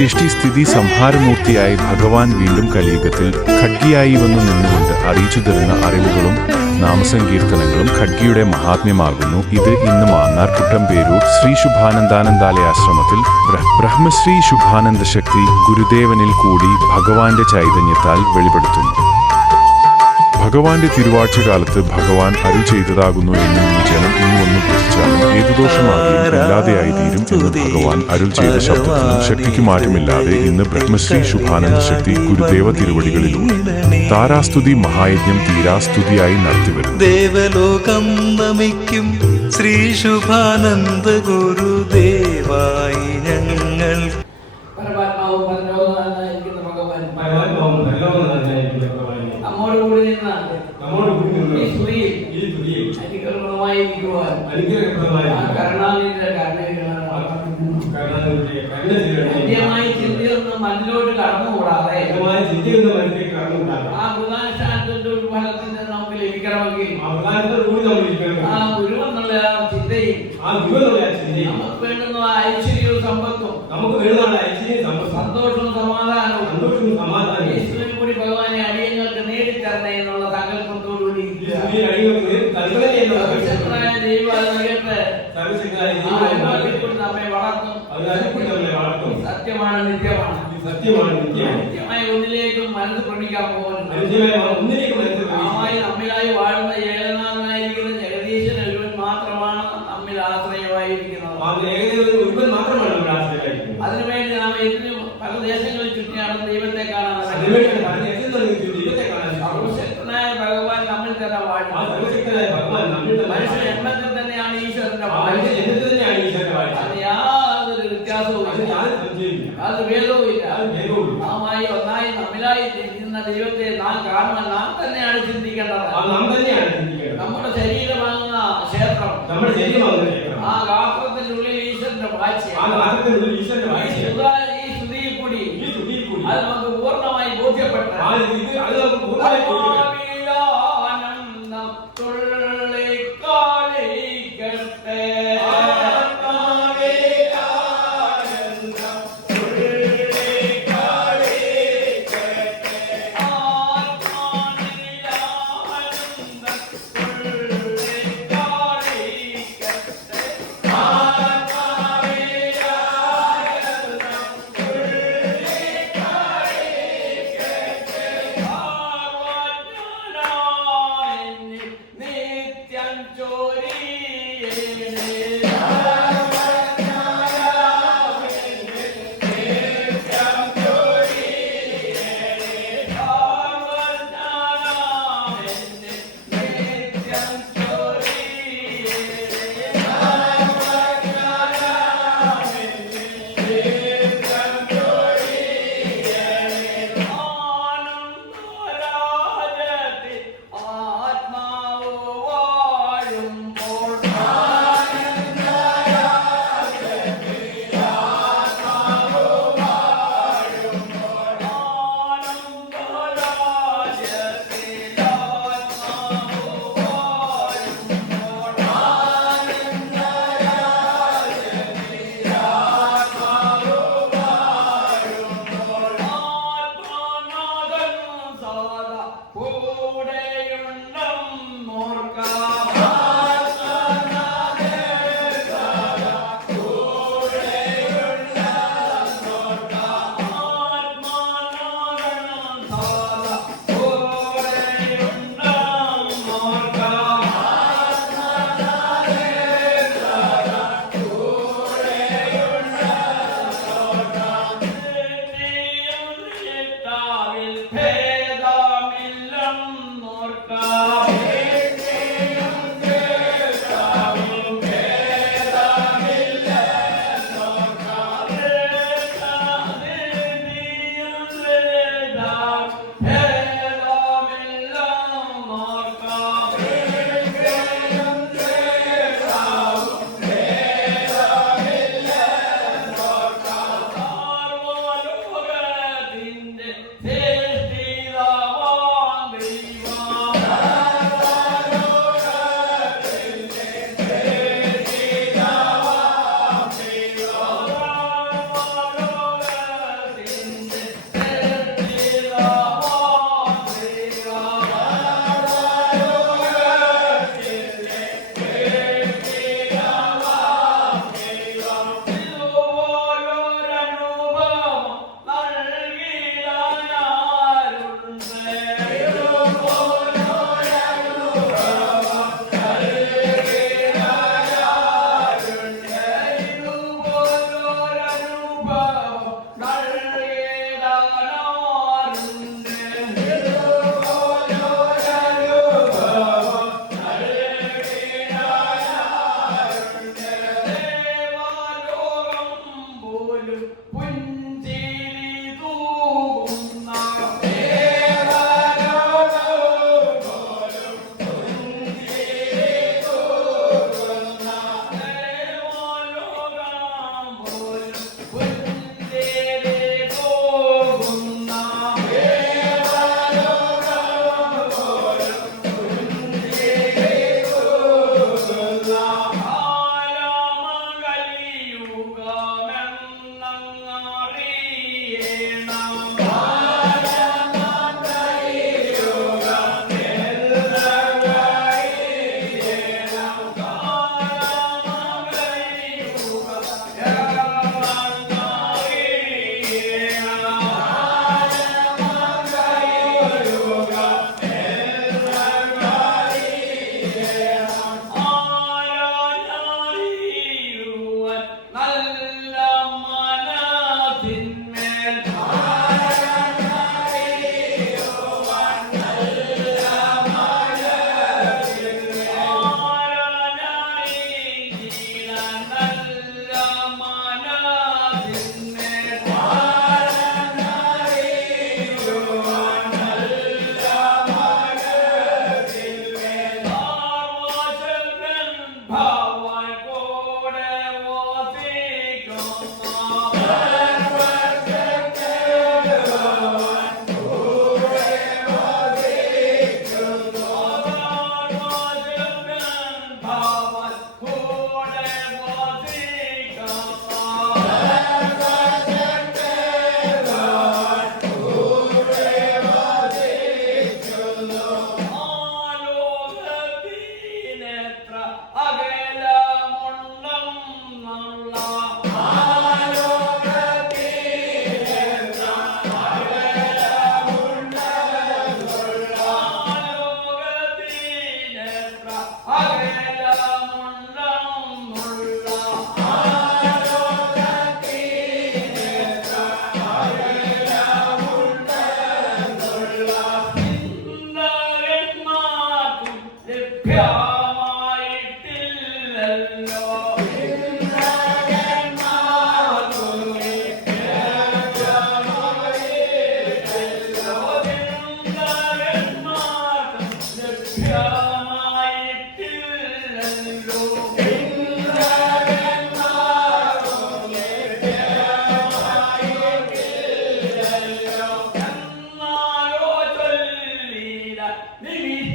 സൃഷ്ടിസ്ഥിതി സംഹാരമൂർത്തിയായി ഭഗവാൻ വീണ്ടും കലിയുഗത്തിൽ ഖഡ്ഗിയായി വന്നു നിന്നുകൊണ്ട് അറിയിച്ചു തരുന്ന അറിവുകളും നാമസങ്കീർത്തനങ്ങളും ഖഡ്ഗിയുടെ മഹാത്മ്യമാകുന്നു. ഇത് ഇന്ന് മാന്നാർ കുട്ടമ്പേരൂർ ശ്രീ ശുഭാനന്ദാനന്ദാലയാശ്രമത്തിൽ ബ്ര- ബ്രഹ്മശ്രീ ശുഭാനന്ദ ശക്തി ഗുരുദേവനിൽ കൂടി ഭഗവാന്റെ ചൈതന്യത്താൽ വെളിപ്പെടുത്തുന്നു. ഭഗവാന്റെ തിരുവാഴ്ച കാലത്ത് ഭഗവാൻ അരുൾ ചെയ്തതാകുന്നു എന്ന് ഈ ജനം ഇനി ഒന്ന് ഗ്രഹിച്ചാൽ ഏതു ദോഷമാകും ഇല്ലാതെയായി തീരും എന്ന് ഭഗവാൻ അരുൾ ചെയ്ത ശബ്ദത്തിനും ശക്തിക്ക് മാറ്റമില്ലാതെ ഇന്ന് ബ്രഹ്മശ്രീ ശുഭാനന്ദ ശക്തി ഗുരുദേവ തിരുവടികളിലൂടെ താരാസ്തുതി മഹായജ്ഞം തീരാസ്തുതിയായി നടത്തിവരുന്നു. ദേവലോകം നമിക്കും ശ്രീ ശുഭാനന്ദ ഗുരുദേവായി ഈ സത്യമാണ് നിത്യമായ ഒന്നിലേക്കും മനസ്സ് പ്രണിക്കാൻ പോകുന്നു അനുജമായ ഒന്നിലേക്ക് നമ്മിലായി വാഴുന്ന ഏകനാഥനായിരിക്കുന്ന ജഗദീശൻ ഒരുവൻ മാത്രമാണ് നമ്മിൽ ആശ്രയമായിരിക്കുന്നത്. ഏകദേശം ഒരുവൻ മാത്രമാണ് നമ്മുടെ ആശ്രയമായിരിക്കുന്നത്. അതിനുവേണ്ടി നാം ഇതിന് പല ദേശങ്ങളിൽ ചുറ്റിയാണ് ദൈവത്തെ കാണാൻ ദൈവത്തെ കാണാൻ. സർവശക്തനായ ഭഗവാൻ നമ്മിൽ തന്നെ വാഴും സർവശക്തനായ ഭഗവാൻ നമ്മളുടെ മനുഷ്യൻ ജന്മത്തിൽ തന്നെയാണ് ഈശ്വരന്റെ ആ മനുഷ്യ വാഴ്ച. ജന്മത്തിൽ തന്നെയാണ് ഈശ്വരന്റെ വാഴ്ച. വ്യത്യാസവും. അത് ഭേദവുമില്ല. നാമായി ഒന്നായി നമ്മിലായി ചിന്തിക്കുന്ന ദൈവത്തെ നാം കാണുന്ന നാം തന്നെയാണ് ചിന്തിക്കേണ്ടത് നാം തന്നെയാണ് നമ്മുടെ ശരീരമാകുന്ന ക്ഷേത്രം നമ്മുടെ ശരീരമാകുന്ന. ആ ആ നാമത്തിനുള്ളിൽ ഈശ്വരന്റെ വാഴ്ച. ഈ സ്തുതിയിൽ കൂടി അത് നമുക്ക് പൂർണമായി ബോധ്യപ്പെട്ട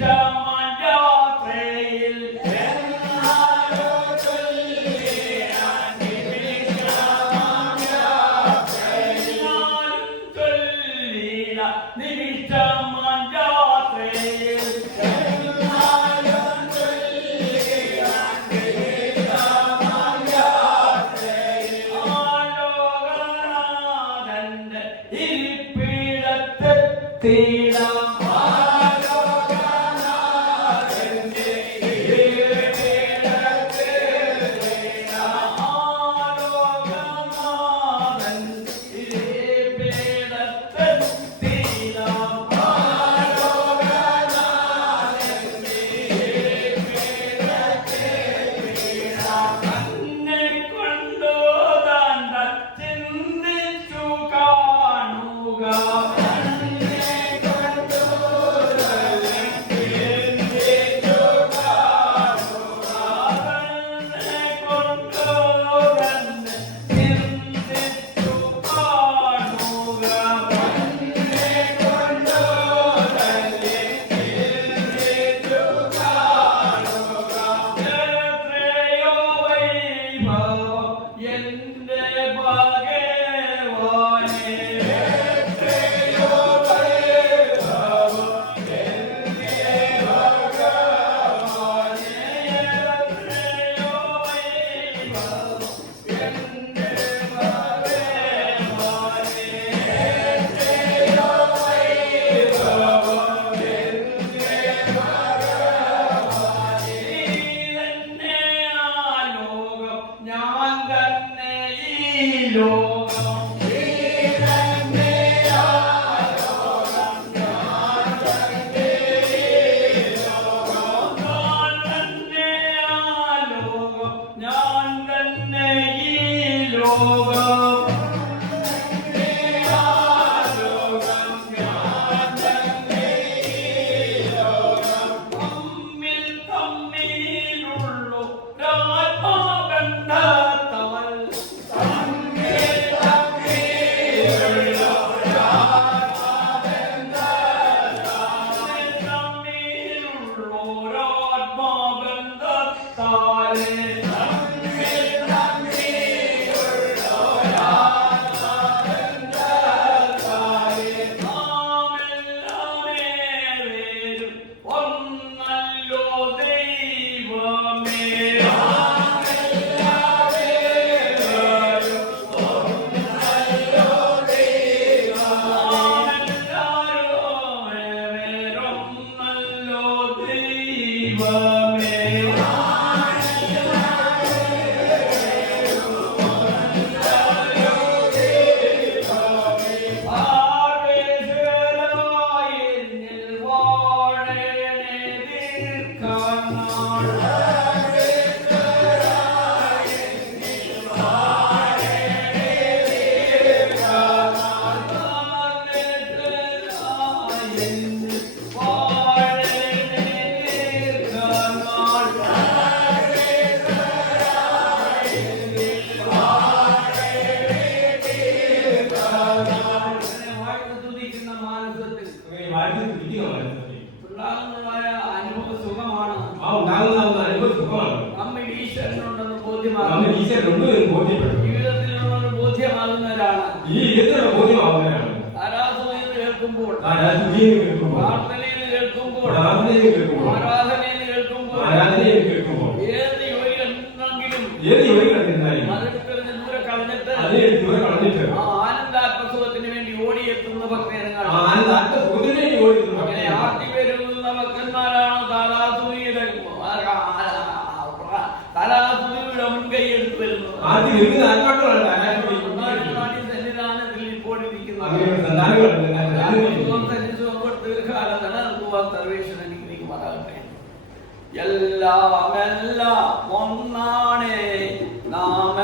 2장. cielo. Um... എല്ലാം ഒന്നാണേ. ഒന്നാണ് നാം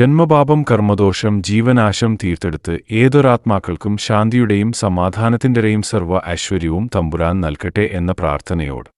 ജന്മപാപം കർമ്മദോഷം ജീവനാശം തീർത്തെടുത്ത് ഏതൊരാത്മാക്കൾക്കും ശാന്തിയുടെയും സമാധാനത്തിന്റെയും സർവ ഐശ്വര്യവും തമ്പുരാൻ നൽകട്ടെ എന്ന പ്രാർത്ഥനയോട്.